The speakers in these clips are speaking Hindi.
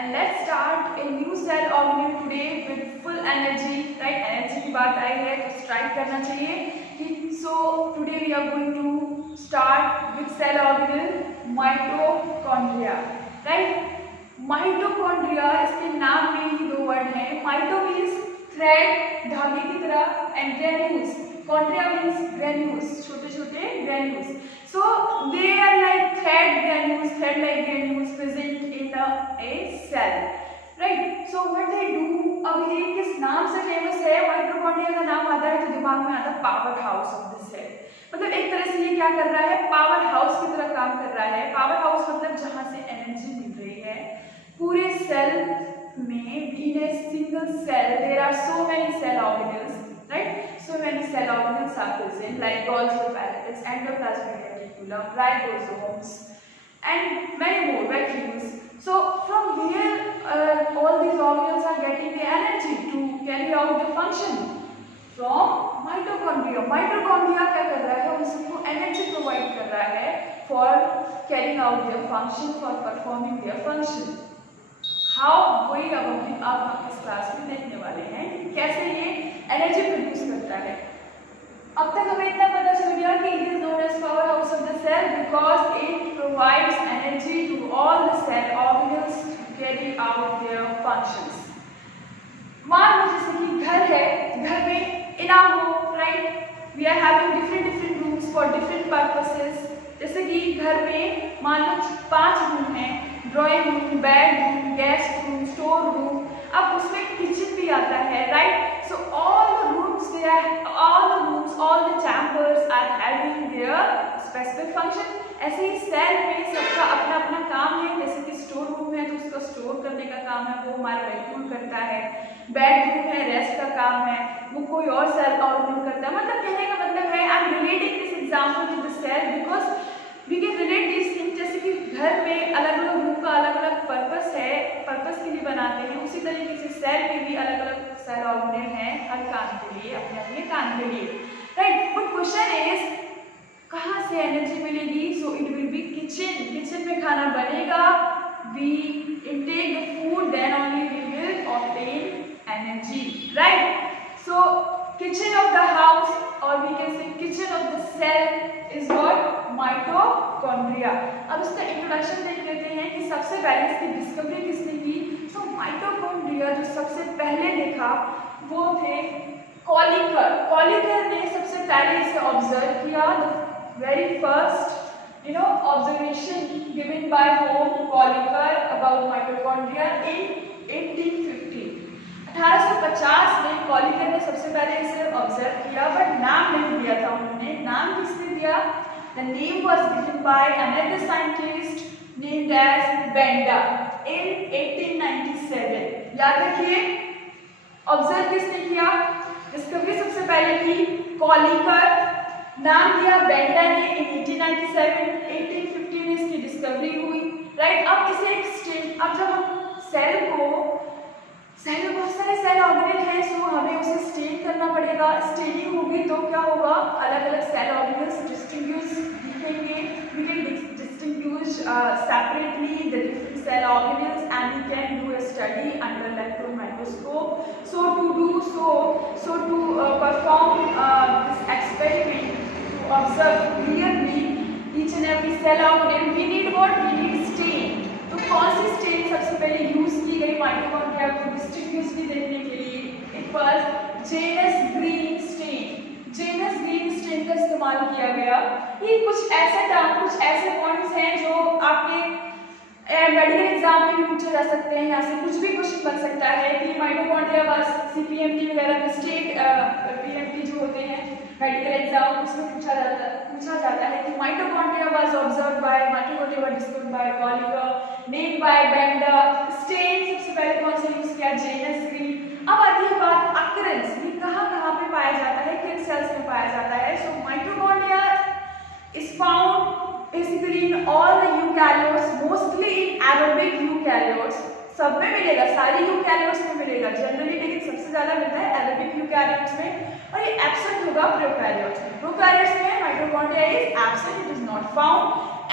and let's start a new cell organelle today with full energy, right? Energy की बात आई है तो स्ट्राइक करना चाहिए. So today we are going to start with cell organelle mitochondria, right? Mitochondria इसके नाम में ही दो वर्ड हैं. Mito means thread, धागे की तरह, and granules. Chondria means granules, छोटे छोटे granules. So they are like thread-like granules present in a cell, right? So what they do, अब ये किस नाम से फेमस है? माइटोकॉन्ड्रिया का नाम आता है तो दिमाग में आता है power house of the cell. मतलब एक तरह से ये क्या कर रहा है? पावर हाउस की तरह काम कर रहा है. पावर हाउस मतलब जहाँ से एनर्जी मिल रही है पूरे सेल में. in a single cell there are so many cell organelles, right? So many cell organelles are present like Golgi apparatus, endoplasmic reticulum, ribosomes, and many more vacuoles. So from where all these organelles are getting the energy to carry out the function? From mitochondria. Mitochondria क्या कर रहा है? उन सबको energy provide कर रहा है for carrying out their function, for performing their function. How वही अब हम इस क्लास में देखने वाले हैं कि कैसे ये एनर्जी प्रोड्यूस करता है. अब तक हमें इतना पता चल गया कि it is known as power house of the cell because it provides energy to all the cell organelles to carry out their functions. मान लो जैसे कि घर है, घर में enough room, right? We are having different rooms for different purposes. जैसे कि घर में मान लो 5 रूम हैं, drawing room, bedroom, guest room, store room. अब उसमें किचन भी आता है, right? So all the rooms, all the chambers are having their specific function. ऐसे ही सेल में सबका अपना अपना काम है. जैसे कि स्टोर रूम है तो उसका स्टोर करने का काम है, वो हमारा वैक्यूम करता है. बेडरूम है, रेस्ट का काम है, वो कोई और सेल ऑर्गन करता है. मतलब कहने का मतलब है, I am relating this example to the cell because we can relate this thing. जैसे कि घर में अलग अलग रूम का अलग अलग पर्पस है, पर्पस के लिए बनाते हैं, उसी तरीके से सेल में भी अलग अलग सेल ऑर्गेनेल हैं हर काम के लिए, अपने अपने काम के लिए, राइट? बट क्वेश्चन इज कहाँ से एनर्जी मिलेगी? So it will be kitchen. Kitchen में खाना बनेगा, we intake the food, then only we will obtain energy, right? So kitchen of the house, or we can say kitchen of the cell is what? Mitochondria. अब इसका इंट्रोडक्शन देख लेते हैं कि सबसे पहले इसकी डिस्कवरी किसने की. सो माइटोकॉन्ड्रिया जो सबसे पहले देखा वो थे कॉलिकर. कॉलिकर ने सबसे पहले इसे ऑब्जर्व किया. The very first observation given by whom? Colliker about mitochondria in 1850. 1850 में कॉलिकर ने सबसे पहले इसे ऑब्जर्व किया, बट नाम नहीं दिया था उन्होंने. नाम किसने दिया? The name was given by another scientist named as Benda in 1897. याद रखिए, ऑब्जर्व किसने किया? डिस्कवरी सबसे पहले की कॉलिकर, नाम दिया बेंडा ने in 1897. 1850 में इसकी डिस्कवरी हुई, राइट? अब इसे एक स्टेज, अब जब हम सेल में बहुत सारे सेल ऑर्गेनेल हैं, सो हमें उसे स्टेज करना पड़ेगा. स्टेजिंग होगी तो क्या होगा? अलग अलग सेल ऑर्गेनेल्स डिस्टिंग्विश दिखेंगे. We can distinguish separately the different cell organelles and we can do a study under electron microscope. So to perform this experiment, to observe clearly each and every cell organelle, we need what? We need stain. तो कौन सी स्टेन सबसे पहले यूज की गई माइटोकॉन्ड्रिया को डिस्टिंग्विशली देखने के लिए? It was Janus green stain. Janus green stain का इस्तेमाल किया गया. ये कुछ ऐसे टर्म, कुछ ऐसे पॉइंट्स हैं जो आपके मेडिकल एग्जाम में भी पूछे जा सकते हैं. यहाँ से कुछ भी क्वेश्चन बन सकता है कि माइटोकॉन्ड्रिया वाज सीपीएमटी वगैरह में स्टेट पीएमटी जो होते हैं मेडिकल एग्जाम, उसमें पूछा जाता है कि mitochondria was observed by, mitochondria was discovered by Kolliker, named by Benda. Stain सबसे पहले कौन सा यूज किया? Janus green. अब आती है बात अकरेंस. ये कहाँ पे पाया जाता है? किन सेल्स में पाया जाता है? So mitochondria is found basically in all the eukaryotes, mostly in aerobic eukaryotes. सब में मिलेगा, सारी यूकैरियोट्स में मिलेगा जनरली, लेकिन सबसे ज्यादा मिलता है एरोबिक यूकैरियोट्स में, और ये एब्सेंट होगा प्रोकैरियोट्स में. प्रोकैरियोट्स में mitochondria is absent, it is not found,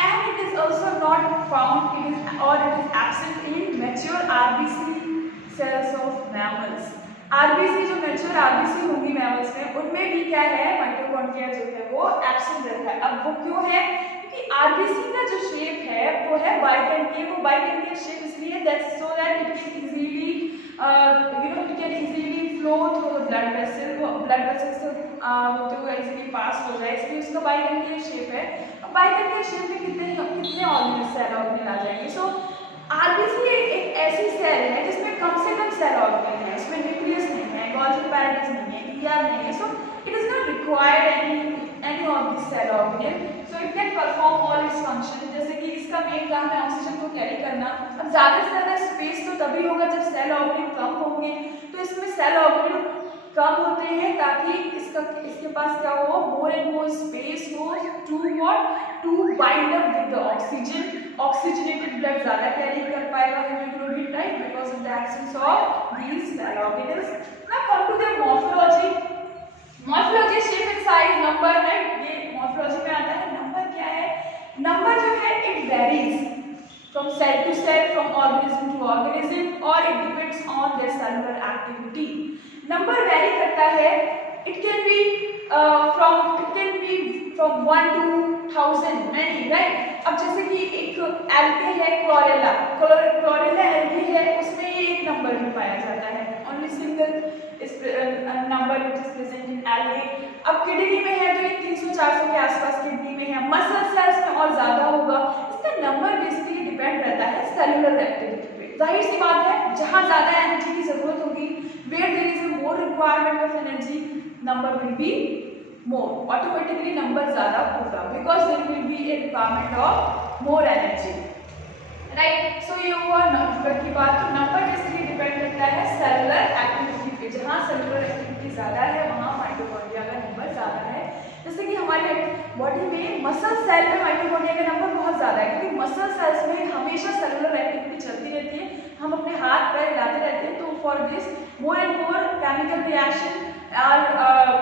and it is is also not found, it is absent in mature RBC cells of mammals. RBC जो mature RBC होंगी mammals में, उनमें भी क्या है, माइटोकॉन्ड्रिया जो है वो एब्सेंट रहता है। अब वो क्यों है? क्योंकि RBC का जो शेप है वो है बाइकनकेव। वो बाइकनकेव शेप इसलिए that's so that it can easily it can easily flow through the blood vessel, वो blood vessel से होते हुए इजीली पास हो जाए, इसलिए उसका बाइकनकेव शेप है। अब बाइकनकेव शेप में कितने ऑर्गेनल सेल ऑर्गेनल आ जाएंगे? सो आरबीसी एक ऐसी सेल है जिसमें कम से कम सेल ऑर्गेनल है, इसमें न्यूक्लियस नहीं है, गोल्गी पैराडाइज नहीं है, ईआर नहीं है, so it is not required any of this cell organelle, so it can perform all its function. जैसे कि इसका मेन काम है ऑक्सीजन को कैरी करना। अब ज़्यादा से ज़्यादा स्पेस तो तभी होगा जब सेल ऑर्गेनल कम होंगे, तो इसमें सेल ऑर्गेनल कम होते हैं ताकि इसके पास क्या हो, मोर एंड मोर स्पेस हो to what, to bind up with the oxygen. Oxygenated blood ज़्यादा कैरी कर पाएगा haemoglobin, right, because of the absence of these cell organelles. Now come to the morphology. Morphology shape and size, number, right, ये मॉर्फोलॉजी में आता है। नंबर क्या है? नंबर जो है it varies from cell to cell, from organism to organism, or it depends on their cellular activity. Number vary करता है, it can be from 1 to 1000 many, right? अब जैसे कि एक एल्गे है, क्लोरेला एल्गे है, उसमें ये एक नंबर में पाया जाता है, only single number which is present in algae. अब किडनी में है तो ये 300-400 के आसपास किडनी में है, मसल सेल्स में और ज्यादा होगा। इसका नंबर बेसिकली डिपेंड रहता है सेलुलर एक्टिविटी पे। जाहिर सी बात है, जहाँ ज्यादा एनर्जी की जरूरत होगी, where there is a more requirement of energy, number will be more, automatically number ज्यादा होगा, because there will be a requirement of more energy, right? So ये हुआ नंबर की बात। तो नंबर बेसिकली डिपेंड करता है सेलुलर एक्टिविटी पे। जहाँ सेलुलर एक्टिविटी ज्यादा है वहाँ माइटोकॉन्ड्रिया का नंबर ज्यादा है। जैसे कि हमारे बॉडी में मसल सेल में माइटोकॉन्ड्रिया का नंबर बहुत ज्यादा है, क्योंकि मसल सेल्स में हमेशा सेलुलर एक्टिविटी चलती रहती है, हम अपने हाथ पैर हिलाते रहते हैं। तो for this more and more chemical reaction are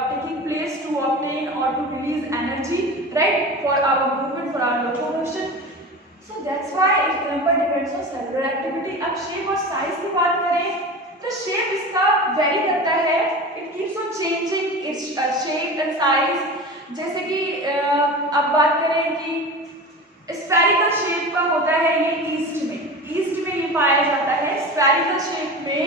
taking place to obtain or to release energy, right, for our movement, for our locomotion. So that's why its number depends on cellular activity. अब shape और size की बात करें तो shape इसका vary करता है, it keeps on changing its shape and size. जैसे कि अब बात करें कि spherical shape का होता है ये ईस्ट में ये पाया जाता है spherical shape में,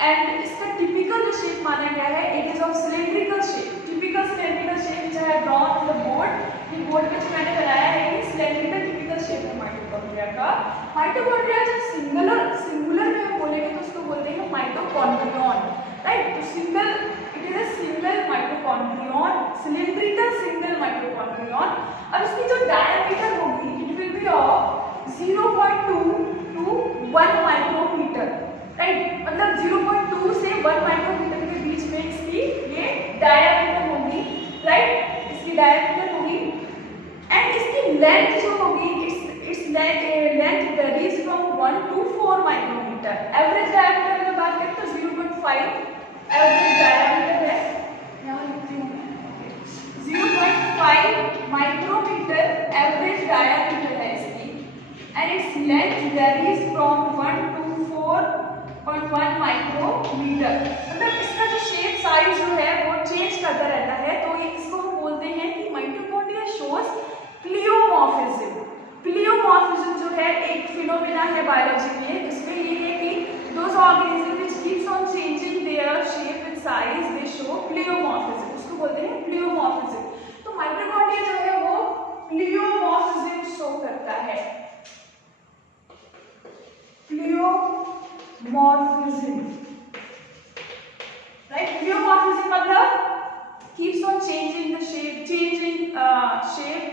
एंड इसका टिपिकल जो शेप माना गया है it is of cylindrical shape. Typical cylindrical shape जो है ड्रॉन ऑन द बोर्ड, ये बोर्ड पे जो मैंने बनाया है ये सिलेंड्रिकल टिपिकल शेप है माइटोकॉन्ड्रिया का। माइटोकॉन्ड्रिया जब सिंगुलर में हम बोलेंगे तो उसको बोलते हैं माइटोकॉन्ड्रियन, राइट। तो single, it is a single mitochondrion, cylindrical single mitochondrion. अब इसकी जो डायमीटर होगी it will be of 0.2 to 1 micrometer, right, मतलब 0.2 से 1 माइक्रोमीटर के बीच में इसकी ये डायमीटर होगी, राइट, इसकी डायमीटर होगी। एंड इसकी लेंथ जो होगी its length varies from 1 to 4 micrometre. Average diameter अगर बात करें तो 0.5 एवरेज डायमीटर है, यहाँ लिखती हूँ 0.5 माइक्रोमीटर एवरेज डायमीटर है इसकी, and its length varies from 1 to 4.1 micrometre. मतलब इसका जो शेप साइज जो है वो चेंज करता रहता है। तो ये इसको हम बोलते हैं कि माइटोकॉन्ड्रिया शोज प्लियोमॉर्फिज्म। प्लियोमॉर्फिज्म जो है एक फिनोमेना है बायोलॉजी में, इसमें ये है कि those organism which keeps on changing their shape and size they show प्लियोमॉर्फिज्म, उसको बोलते हैं प्लियोमॉर्फिज्म। तो माइटोकॉन्ड्रिया जो है वो प्लियोमॉर्फिज्म शो करता है, प्लियोमॉर्फिज्म, राइट। प्लियोमॉर्फिज्म मतलब keeps on changing the shape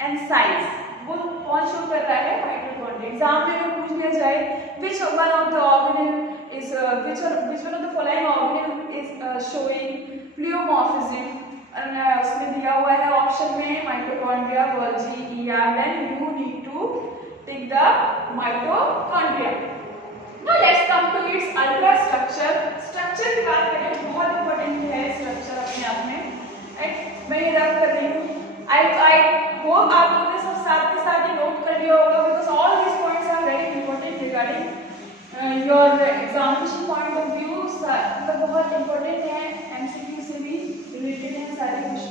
and size। वो कौन शो कर रहा है? माइटोकॉन्ड्रिया। एग्जाम में अगर पूछ लिया जाए which one of the organelle is which one of the following organelle is showing pleomorphism, उसमें दिया हुआ है ऑप्शन में mitochondria, Golgi, ER, then you need to take the mitochondria। Now let's come to its ultra structure। Structure की बात करें, बहुत इंपॉर्टेंट है स्ट्रक्चर अपने आप में, राइट। मैं ये रब कर रही हूँ, आई होप आप लोगों ने सब साथ के साथ ही नोट कर लिया बहुत इंपॉर्टेंट है, एमसीक्यू से भी रिलेटेड है सारे कुछ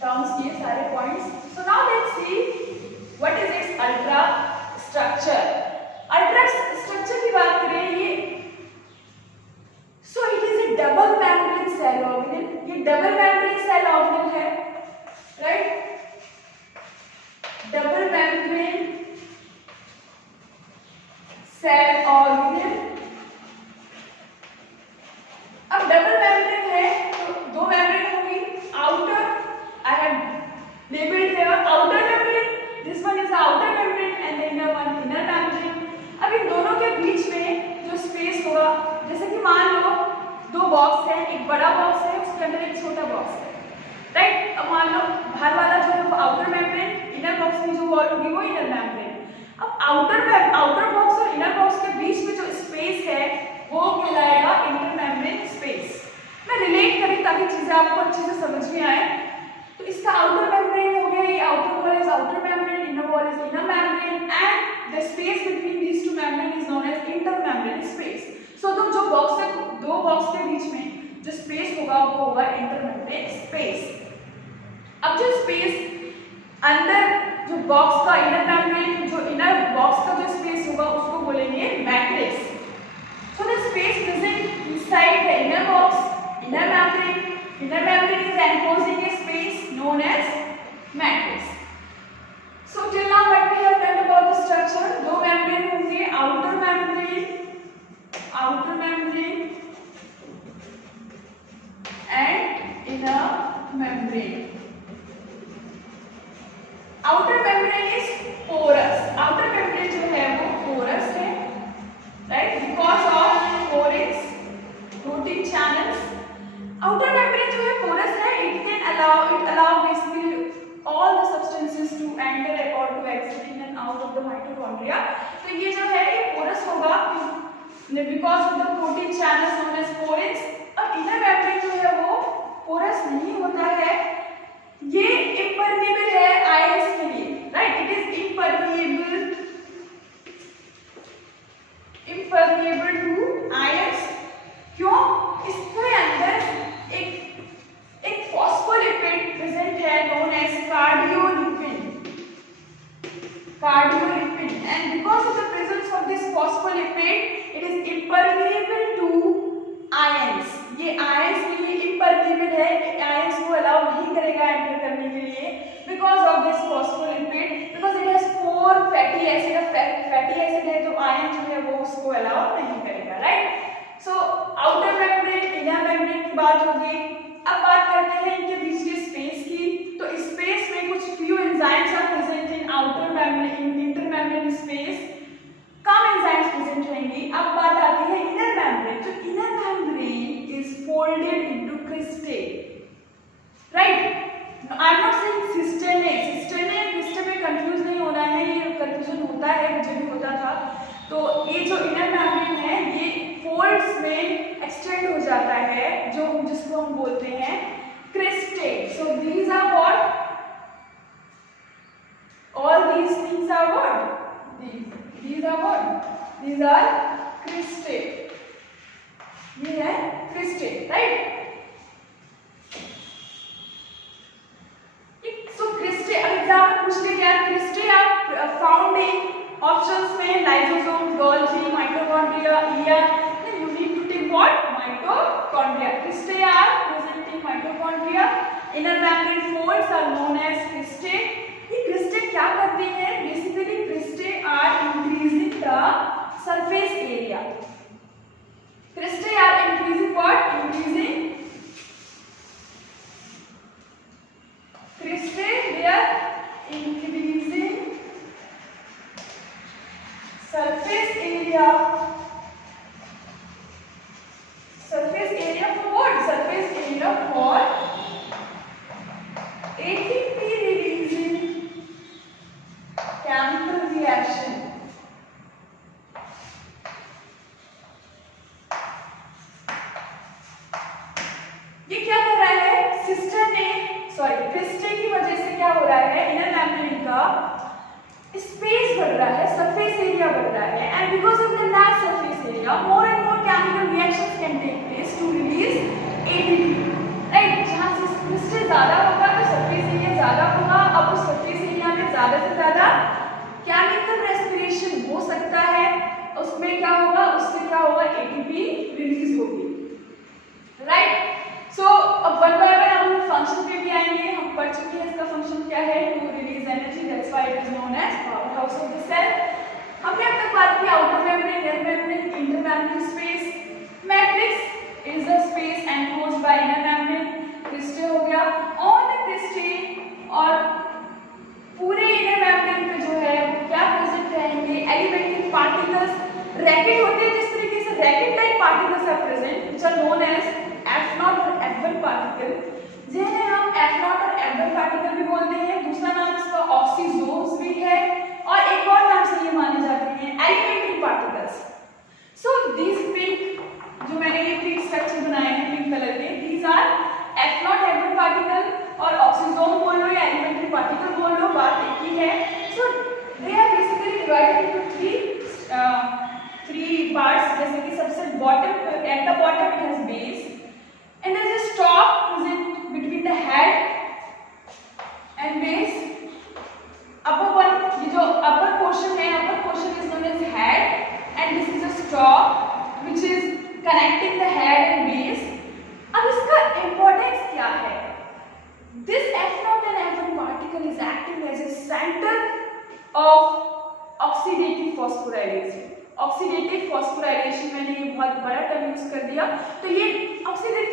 टर्म्स के सारे points. So now let's see what is its ultra structure. Ultra structure की बात करें, ये so it is a double membrane cell organelle. ये डबल मेम्ब्रेन सेल ऑर्गेनेल है, right, double membrane cell organelle. अब डबल मेम्ब्रेन है तो दो मेम्ब्रेन होंगी, outer I have labelled here outer membrane, this one is outer membrane and the inner one inner membrane. अब इन दोनों के बीच में जो स्पेस होगा, जैसे कि मान लो दो बॉक्स है, एक बड़ा बॉक्स है उसके अंदर एक छोटा बॉक्स है, राइट। अब मान लो बाहर वाला जो है वो आउटर मेम्ब्रेन, इनर बॉक्स में जो वॉल होगी वो इनर मेम्ब्रेन। अब आउटर बॉक्स और इनर बॉक्स के बीच में जो स्पेस है वो कहलाएगा इंटर मेम्ब्रेन स्पेस। मैं रिलेट करी ताकि चीजें आपको अच्छे से समझ में आए। तो इसका आउटर मेम्ब्रेन हो गया, ये outer wall is outer membrane, inner wall is inner membrane and the space between these two membrane is known as inter membrane space. So तो जो बॉक्स है, दो बॉक्स के बीच में जो स्पेस होगा वो होगा इंटर मेम्ब्रेन स्पेस। अब जो स्पेस अंदर जो बॉक्स का इनर मेम्ब्रेन, जो इनर बॉक्स का जो स्पेस होगा उसको बोलेंगे matrix. So the space present inside the inner box, inner membrane is enclosing a space known as matrix. So till now what we have learned about the structure, दो मेम्ब्रेन होंगे, outer membrane and inner membrane. Outer membrane is porous, outer membrane जो है वो पोरस है, right, because of pores protein channels. Outer membrane जो है पोरस है, it allow basically all the substances to enter और to exit in and out of the mitochondria. तो ये जो है ये पोरस होगा because of the protein channels known as pores. अब इनर मेम्ब्रेन जो है वो पोरस नहीं होता है, ये इम्परमेबल है आयंस के लिए, right, it is impermeable to ions. क्यों? इसके अंदर एक फॉस्फोलिपिड प्रेजेंट है known as cardiolipid and because of the presence of this phospholipid it is impermeable to ions. ये आयंस के लिए इम्परमेबल है, आयंस को अलाउ नहीं करेगा एंटर करने के लिए because of this phospholipid, because it has 4 fatty acid, fatty acid है तो आयन जो है वो उसको अलाउ नहीं करेगा, right. So outer membrane, inner membrane की बात होगी। अब बात करते हैं इनके बीच के स्पेस की। तो स्पेस में कुछ few enzymes are present in outer membrane, inter membrane space कम एंजाइम्स प्रेजेंट रहेंगी। अब बात आती है इनर मेम्ब्रेन। तो inner membrane is folded into cristae, right. I am not saying cisternae में कंफ्यूज नहीं होना है, ये कंफ्यूजन होता है, मुझे भी होता था। तो ये जो इनर मेम्ब्रेन है ये फोल्ड्स में एक्सटेंड हो जाता है, जो जिसको हम बोलते हैं cristae. So these are what, all these things are what, these are what, these are cristae, ये है cristae, right। So cristae, अब एग्जाम में पूछ ले क्या cristae are found in options में lysosomes, Golgi, mitochondria, then you need to take what, mitochondria। cristae are present in mitochondria, inner membrane folds are known as cristae। ये क्रिस्टे क्या करते हैं? Basically cristae are increasing the surface area. Cristae are increasing what? Increasing cristae they are increasing surface area. Surface area for what? Surface area for ATP releasing chemical reaction। ये क्या कर रहा है? क्रिस्टे की वजह से क्या हो रहा है? इनर मेम्ब्रेन का स्पेस बढ़ रहा है, सरफेस एरिया बढ़ रहा है, and because of the large surface area, more and more chemical reactions can take place to release ATP. Right, जहाँ से क्रिस्टल ज्यादा होगा तो सरफेस एरिया ज्यादा होगा। अब उस सरफेस एरिया में ज्यादा से ज्यादा केमिकल रेस्पिरेशन हो सकता है, उसमें क्या होगा, उससे क्या होगा, एटीपी रिलीज होगी। राइट, सो अब वन बाय वन हम फंक्शन पे भी आएंगे। हम पढ़ चुके हैं इसका फंक्शन क्या है, to release energy, that's why it is known as power house of the cell. हमने अब तक बात की outer membrane, inner membrane, inter membrane space. Matrix is the space enclosed by inner membrane. Cristae हो गया, ऑन द क्रिस्टल और पूरे इनर मेम्ब्रेन पे जो है क्या प्रेजेंट रहेंगे, एलिमेंट्री पार्टिकल्स रैकेट होते हैं। जिस तरीके से racket like particles are present which are known as F0 और F1 पार्टिकल, जिन्हें हम F0 और F1 पार्टिकल भी बोलते हैं। दूसरा नाम इसका ऑक्सीजोन्स भी है और एक और नाम से ये माने जाते हैं elementary particles. So this pink जो मैंने ये पिंक स्ट्रक्चर बनाए हैं पिंक कलर के, these are F0 F1 particle और ऑक्सीजोन बोल लो या एलिमेंट्री पार्टिकल बोल लो, बात एक ही है। So they are basically divided into three parts, जैसे कि सबसे bottom, at the bottom it has base and there is a stalk present between the head and base. Upper one, ये जो upper portion है, upper portion is known as head and this is a stalk which is connecting the head and base. अब इसका importance क्या है? This F0 and F1 particle is acting as a center of oxidative phosphorylation. Oxidative phosphorylation, मैंने ये बहुत बड़ा टर्म यूज कर दिया। तो ये ऑक्सीडेटिव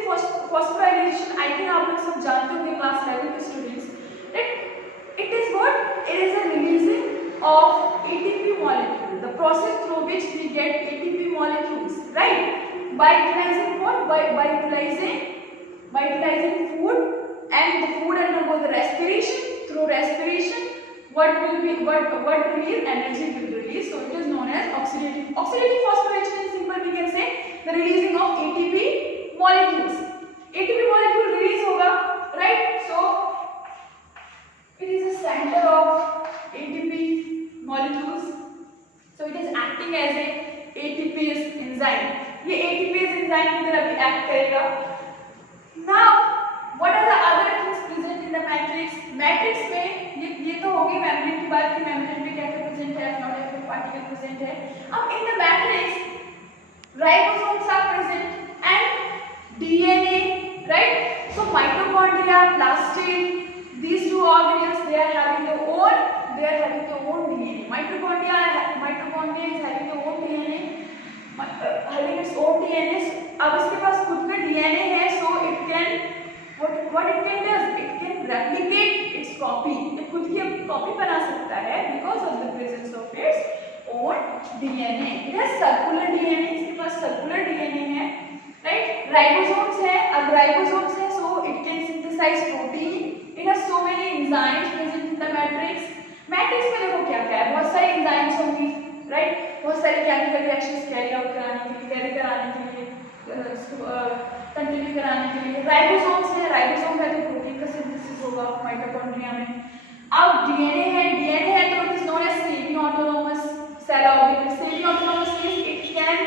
फॉस्फोराइलेशन आई थिंक आप लोग सब जानते होंगे क्लास 11 के students. It is what, it is a releasing of ATP molecule, the process through which we get ATP molecules, right, by utilising what, by utilising food and the food undergo the respiration, through respiration what release energy will release, so it is known as oxidative phosphorylation. In simple we can say the releasing of ATP molecules. ATP molecule release hoga, right? So it is a center of ATP molecules, so it is acting as a ATPase enzyme. ये ATPase enzyme की तरह भी act करेगा। Now what are the other things present in the matrix? Matrix में ये तो होगी मेम्ब्रेन की बात, की मेम्ब्रेन में क्या क्या प्रेजेंट है, F0 F1 पार्टिकल प्रेजेंट है। अब in the matrix ribosomes are present and DNA, right. So mitochondria, plastid, these two organelles they are having their own DNA. Mitochondria is having their own DNA, having its own DNA. अब इसके पास खुद का DNA है, so it can what it can does, it can replicate its copy, ये खुद की कॉपी बना सकता है because of the presence of its own DNA. It has circular DNA, इसके पास circular DNA है, right? Ribosomes है, अब ribosomes है, so it can synthesize protein. It has so many enzymes present in the matrix. Matrix में देखो क्या क्या है, बहुत सारी enzymes होंगी, right? बहुत सारी chemical reactions carry out कराने के लिए कंटिन्यू कराने के लिए। राइबोसोम्स है, राइबोसोम है तो प्रोटीन का सिंथेसिस होगा माइटोकॉन्ड्रिया में। अब डीएनए है तो it is known as semi autonomous cell organelle. Semi autonomous means it can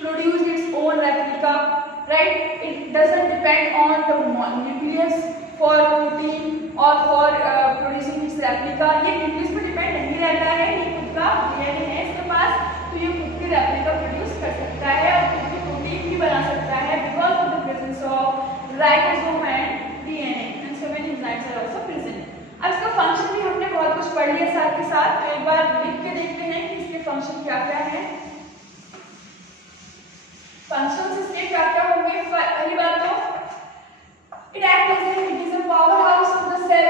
produce its own replica, right. It doesn't depend on the nucleus for protein और फॉर प्रोड्यूसिंग इट्स रेप्लिका। ये न्यूक्लियस पर डिपेंड नहीं रहता है, ये खुद का डीएनए है इसके पास, तो ये खुद की रेप्लिका प्रोड्यूस कर सकता है और खुद की प्रोटीन भी बना सकता है because of the presence of ribosome and DNA and so many enzymes are also present. अब इसका फंक्शन भी हमने बहुत कुछ पढ़ लिया साथ के साथ, तो एक बार लिख के देखते हैं कि इसके फंक्शन क्या क्या है। फंक्शंस इसके क्या क्या होंगे। पहली बात तो it act as it is a power house of the cell,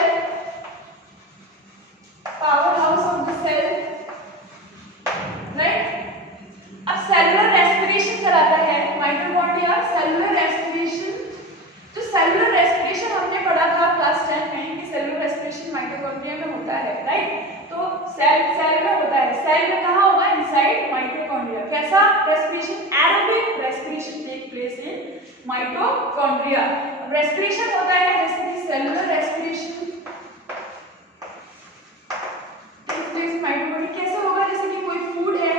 right. अब सेलुलर रेस्पिरेशन कराता है माइटोकॉन्ड्रिया, सेलुलर रेस्पिरेशन। तो सेलुलर रेस्पिरेशन हमने पढ़ा था क्लास 10 में कि सेलुलर रेस्पिरेशन माइटोकॉन्ड्रिया में होता है, राइट। तो सेल में होता है, सेल में कहाँ होगा, इनसाइड माइटोकॉन्ड्रिया। कैसा respiration, aerobic respiration take place in mitochondria. Respiration होता है जैसे कि cellular respiration take place mitochondria. कैसे होगा, जैसे कि कोई फूड है,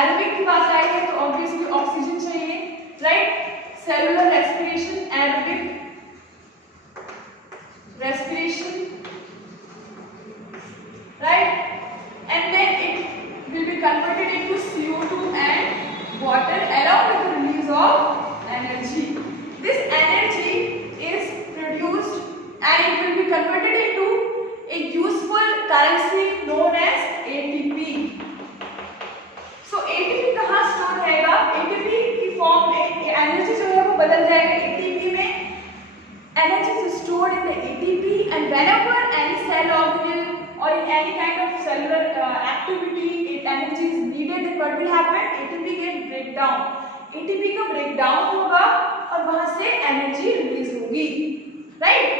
एरोबिक की बात आई है तो obviously then what will happen, ATP get break down, ATP का ब्रेक डाउन होगा और वहां से एनर्जी रिलीज होगी, राइट।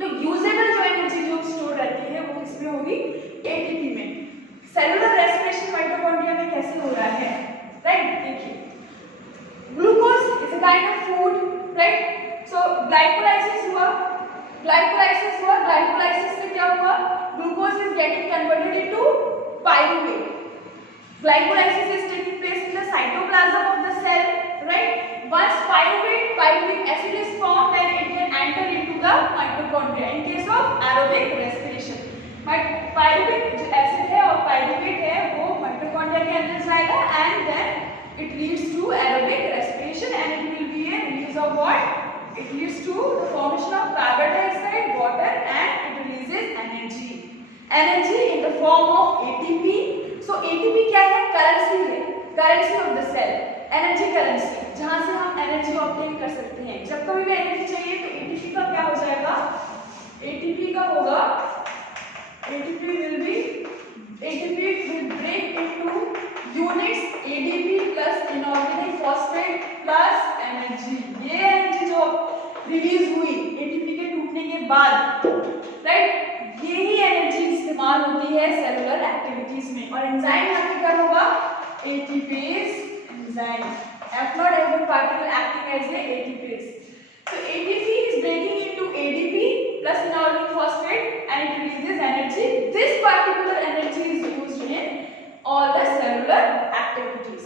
तो यूजेबल जो एनर्जी जो स्टोर रहती है वो किसमें होगी, एटीपी में। सेलुलर रेस्पिरेशन माइटोकॉन्ड्रिया में कैसे हो रहा है, राइट, देखिए glucose is a kind of food, right. So glycolysis हुआ, ग्लाइकोलाइसिस से क्या हुआ, glucose is getting converted into pyruvate. Glycolysis is taking place in the cytoplasm of the cell, right? Once pyruvic acid is formed, then it can enter into the mitochondria in case of aerobic respiration. But pyruvic जो acid है और pyruvate है वो mitochondria के अंदर जाएगा and then it leads to aerobic respiration and it will be a release of what? It leads to the formation of carbon dioxide, water and it releases energy in the form of ATP. So ATP क्या है, करेंसी है, currency of the cell, energy currency, जहां से हम एनर्जी ऑब्टेन कर सकते हैं। जब कभी भी एनर्जी चाहिए तो ATP का क्या हो जाएगा, ATP का होगा, ATP will break into units ADP plus inorganic phosphate plus energy। ये एनर्जी जो रिलीज हुई ATP के टूटने के बाद, राइट, यही एनर्जी इस्तेमाल होती है सेलुलर एक्टिविटीज में। और एंजाइम यहाँ पे क्या होगा, ATPase enzyme, F not F1 particle acting as a ATPase। So ATP is breaking into ADP plus inorganic phosphate and it releases energy। This particular energy is used in all the cellular activities।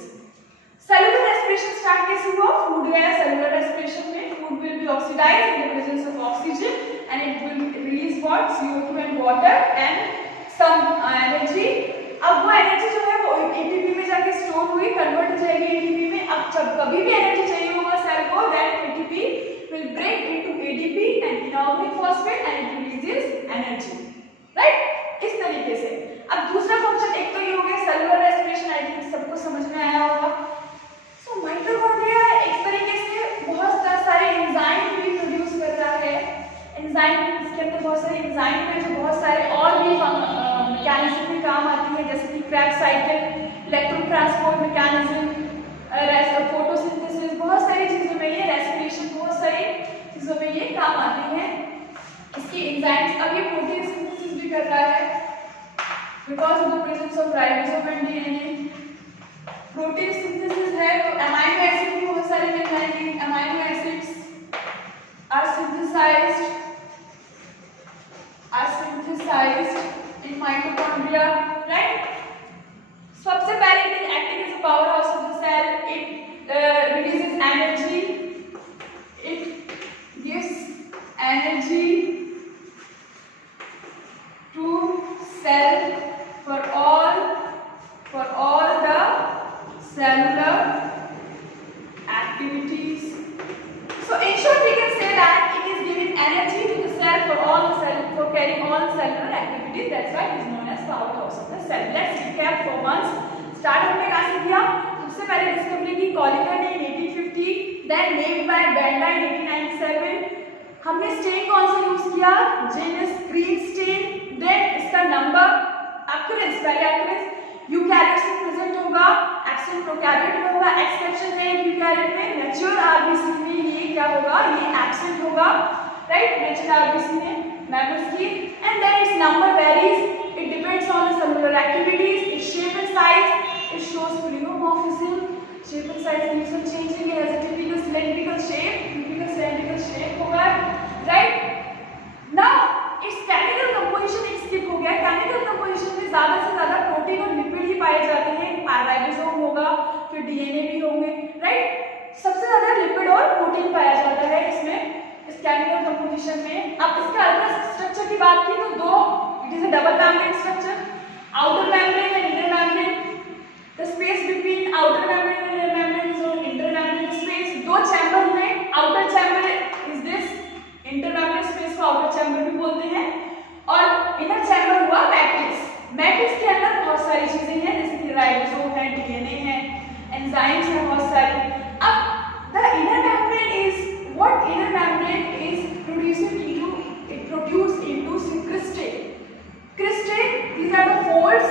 Cellular respiration start कैसे हुआ, फूड गया सेलुलर रेस्पिरेशन में, food will be oxidised in the presence of oxygen and it will release what, CO2 and water and some energy। अब वो एनर्जी जो है वो ATP में जाके स्टोर हुई, कन्वर्ट हो जाएगी ATP में। अब जब कभी भी एनर्जी चाहिए होगा सेल को, then ATP will break into ADP and inorganic phosphate and it releases energy, right। इस तरीके से। अब दूसरा फंक्शन, एक तो ये हो गया सेलुलर रेस्पिरेशन, आई थिंक सबको समझ में आया होगा। सो माइटोकॉन्ड्रिया एक तरीके से बहुत सारे एंजाइम भी प्रोड्यूस कर रहा है। एंजाइम, इसके अंदर बहुत सारे एंजाइम है जो बहुत सारे और भी मैकेनिज्म में काम आती है, जैसे कि Krebs cycle, electron transport mechanism, photosynthesis, बहुत सारी चीजों में ये रेस्पिरेशन, बहुत सारी चीजों में ये काम आती है इसकी एंजाइम्स। अब ये प्रोटीन सिंथेसिस भी कर रहा है because of the presence of ribosome and DNA. Protein synthesis है तो अमाइनो एसिड भी बहुत सारे मिल जाएंगे। Amino acids are synthesized in mitochondria, right? सबसे पहले it is acting as a powerhouse of the cell, it releases energy, it gives energy to cell for all the cellular activities। So in short we can say that it is giving energy to the cell for carrying all the cellular activities, that's why it is known as powerhouse of the cell। Let's recap for once। Start हमने कहाँ से किया, सबसे पहले डिस्कवरी की कॉलिकर ने in 1850, then named by Benda in 1897। हमने स्टेन कौन सा यूज किया, जेनस ग्रीन स्टेन। देन इसका नंबर अक्यूरेंस, पहले अक्यूरेंस यूकैरियोट्स में प्रेजेंट होगा, एब्सेंट प्रोकैरियोट में होगा, एक्सेप्शन है यूकैरियोट में, मैच्योर आरबीसी में ये क्या होगा, ये एब्सेंट होगा, राइट, मैच्योर आरबीसी में members की। and then its number varies, it depends on the cellular activities, its shape and size, it shows polymorphism, shape and size keeps on changing, it has a typical cylindrical shape होगा, right। now its chemical composition एक skip हो गया, chemical composition में ज्यादा से ज्यादा प्रोटीन और लिपिड ही पाए जाते हैं, राइबोसोम होगा, फिर डीएनए भी होंगे, राइट। सबसे ज्यादा लिपिड और प्रोटीन पाया जाता है इसमें, इस केमिकल कंपोजिशन में। अब इसका अल्ट्रा स्ट्रक्चर की बात की तो दो, it is a double membrane structure, outer membrane and inner membrane. The space between outer membrane and inner membrane is on inter membrane space. दो चैम्बर में, outer chamber is this, inter membrane space को आउटर चैम्बर भी बोलते हैं, और इनर चैम्बर हुआ मैट्रिक्स। मैट्रिक्स के अंदर बहुत सारी चीजें हैं, जैसे कि राइबोसोम है, डीएनए है, एंजाइम्स हैं बहुत सारी। अब the inner membrane is what inner membrane is produced into crystal। Crystal, these are the folds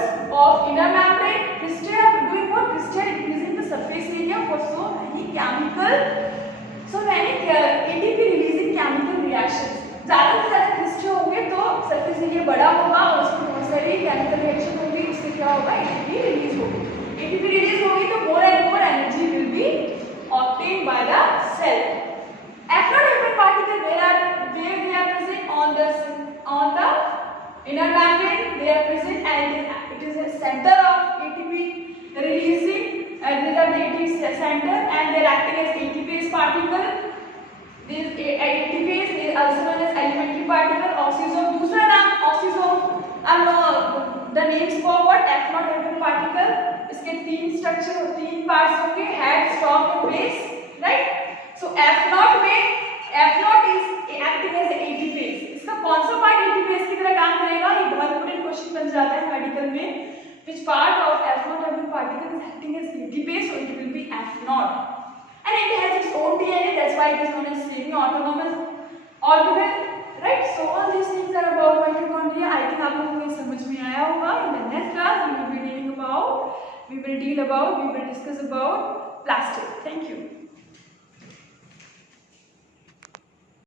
center of ATP releasing. These are the ATP center, and they are acting as ATPase particle. These ATPase is also known as elementary particle. Oxygen दूसरा नाम oxygen and the names for what? F0 orbital particle. इसके तीन स्ट्रक्चर, तीन पार्ट्स होंगे, हेड, स्टॉक और बेस, राइट? सो F0 में F0 is acting as ATPase. इसका कौन सा पार्ट ATPase की तरह काम करेगा? ये बहुत इंपॉर्टेंट क्वेश्चन बन जाता है मेडिकल में. Which part of F0 orbital particle is acting as ATPase? So it will be F0. And it has its own DNA. That's why it is known as semi-autonomous orbital. Right? So all these things are about mitochondria. I think आप लोगों को ये समझ में आया होगा. In the next class we will deal about, we will discuss about plastids.